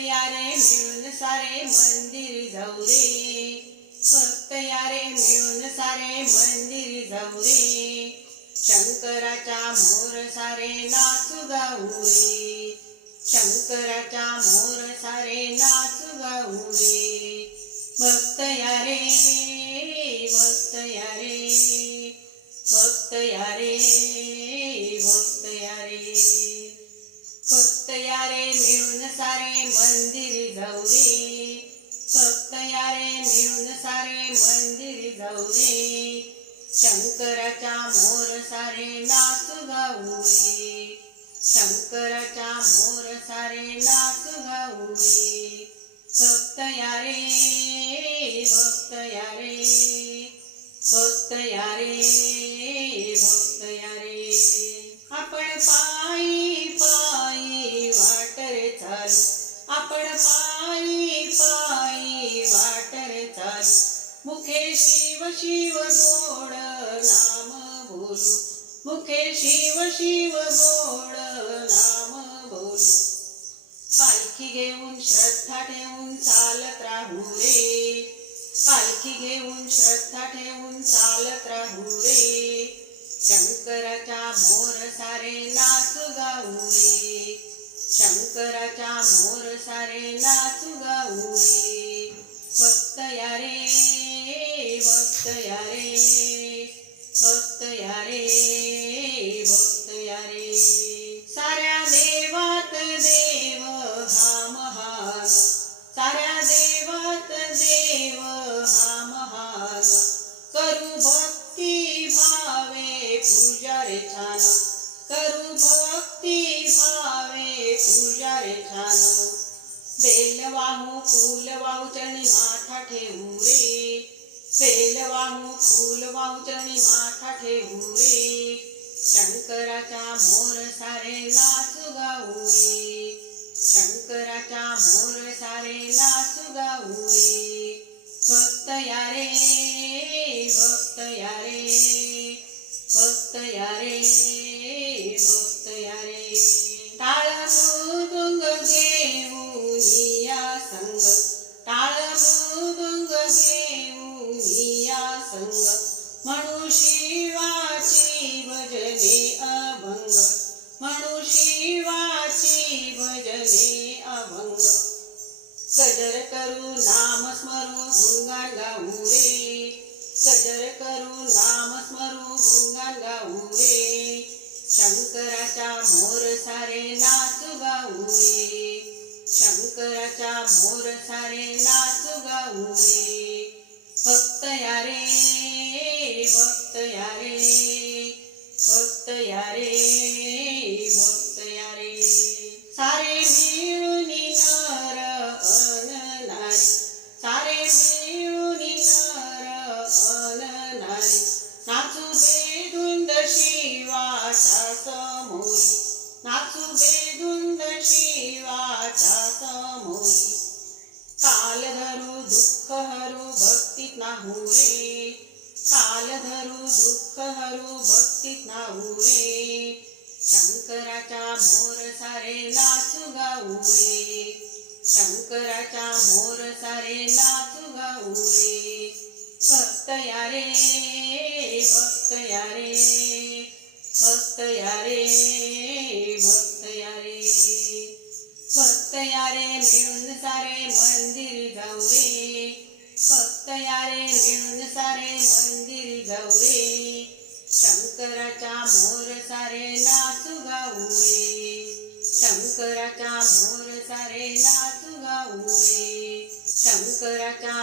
यारे मिळून सारे मंदिर जाऊ रे, भक्त यारे मिळून सारे मंदिर जाऊ रे, शंकराच्या मोर सारे नाचू गाऊ रे, शंकराच्या मोर सारे नाचू गाऊ रे, भक्त यारे भक्त यारे भक्त यारे भक्त यारे, भक्त यारे मिळून सारे मंदिर जाऊ रे, भक्त यारे मिळून सारे मंदिर जाऊ रे, शंकराच्या मोर सारे नाचू गाऊ रे, शंकराच्या मोर सारे नाचू गाऊ रे, भक्त यारे भक्त यारे भक्त यारे भक्त यारे, आपण पायी पायी वाट रे चालू, आपण पायी पायी वाट रे चालू, मुखे शिव शिव गोड नाम बोलू, मुखे शिव शिव गोड नाम बोलू, पालखी घेऊन श्रद्धा ठेवून चालत राहू रे, पालखी घेऊन श्रद्धा ठेवून चालत राहू रे, शंकराच्या मोर सारे नाचू गाऊ रे, शंकराच्या मोर सारे नाचू गाऊ रे, भक्त यारे भक्त यारे भक्त यारे भक्त यारे, साऱ्या देवात देव हा महान, साऱ्या देवात देव हा महान, करू भक्ती भावे पूजा रे छान, करू भक्ती भावे पूजा रे छान, बेल वाहू फूल वाहू चरणी माथा ठेवू रे, बेल वाहू फूल वाहू चरणी माथा ठेवू रे, शंकराच्या मोर सारे नाचू गाऊ रे, शंकराच्या मोर सारे नाचू गाऊ रे, भक्त यारे भक्त यारे भक्त यारे भक्त यारे, टाळ मृदुंग घेऊन या संग, टाळ मृदुंग घेऊन या संग, म्हणू शिवाची भजने अभंग, म्हणू शिवाची भजने अभंग, गजर करू नाम स्मरू गुणगान गाऊ रे, गजर करू नाम स्मरू गुणगान गाऊ रे, शंकराच्या मोर सारे नाचू गाऊ रे, शंकराच्या मोर सारे नाचू गाऊ रे, भक्त यारे भक्त यारे भक्त यारे भक्त यारे, सारे मिळून नर अन नारी, सारे मिळून नर अन नारी, नाचू बेधुंद शिवाच्या समोरी, नाचू बेधुंद शिवाच्या समोरी, काल धरू दुःख हरू भक्तीत नाहू रे, काल धरू दुःख हरू भक्तीत नाहू रे, शंकराच्या मोर सारे नाचू गाऊ रे, शंकराच्या मोर सारे नाचू गाऊ रे, भक्त यारे भक्त यारे भक्त यारे भक्त यारे, भक्त यारे मिळून सारे मंदिर जाऊ रे, भक्त यारे मिळून सारे मंदिर जाऊ रे, शंकराच्या मोर सारे नाचू गाऊ रे, शंकराच्या मोर सारे नाचू गाऊ रे, शंकराच्या